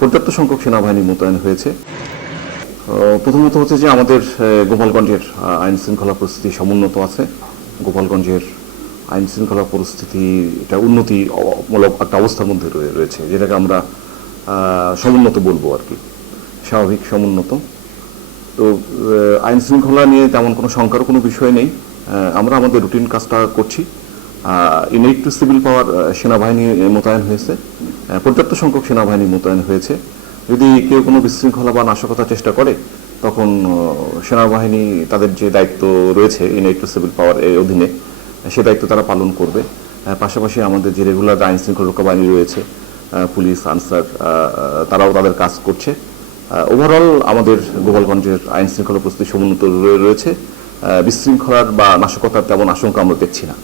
পর্যাপ্ত সংখ্যক সেনাবাহিনী মোতায়েন হয়েছে। প্রথমত হচ্ছে যে আমাদের গোপালগঞ্জের আইন শৃঙ্খলা পরিস্থিতি সমুন্নত আছে। গোপালগঞ্জের আইন শৃঙ্খলা পরিস্থিতি এটা উন্নতিমূলক একটা অবস্থার মধ্যে রয়েছে, যেটাকে আমরা সমুন্নত বলবো আর কি, স্বাভাবিক সমুন্নত। তো আইন শৃঙ্খলা নিয়ে তেমন কোনো শঙ্কারও কোনো বিষয় নেই। আমরা আমাদের রুটিন কাজটা করছি। ইনএড টু সিভিল পাওয়ার সেনাবাহিনী মোতায়েন হয়েছে, পর্যাপ্ত সংখ্যক সেনাবাহিনী মোতায়েন হয়েছে। যদি কেউ কোনো বিশৃঙ্খলা বা নাশকতার চেষ্টা করে তখন সেনাবাহিনী তাদের যে দায়িত্ব রয়েছে ইনএড টু সিভিল পাওয়ার এর অধীনে সে দায়িত্ব তারা পালন করবে। পাশাপাশি আমাদের যে রেগুলার আইন শৃঙ্খলা রক্ষা বাহিনী রয়েছে, পুলিশ, আনসার, তারাও তাদের কাজ করছে। ওভারঅল আমাদের গোপালগঞ্জের আইন শৃঙ্খলা পরিস্থিতি সমুন্নত রয়েছে। বিশৃঙ্খলার বা নাশকতার তেমন আশঙ্কা আমরা দেখছি না।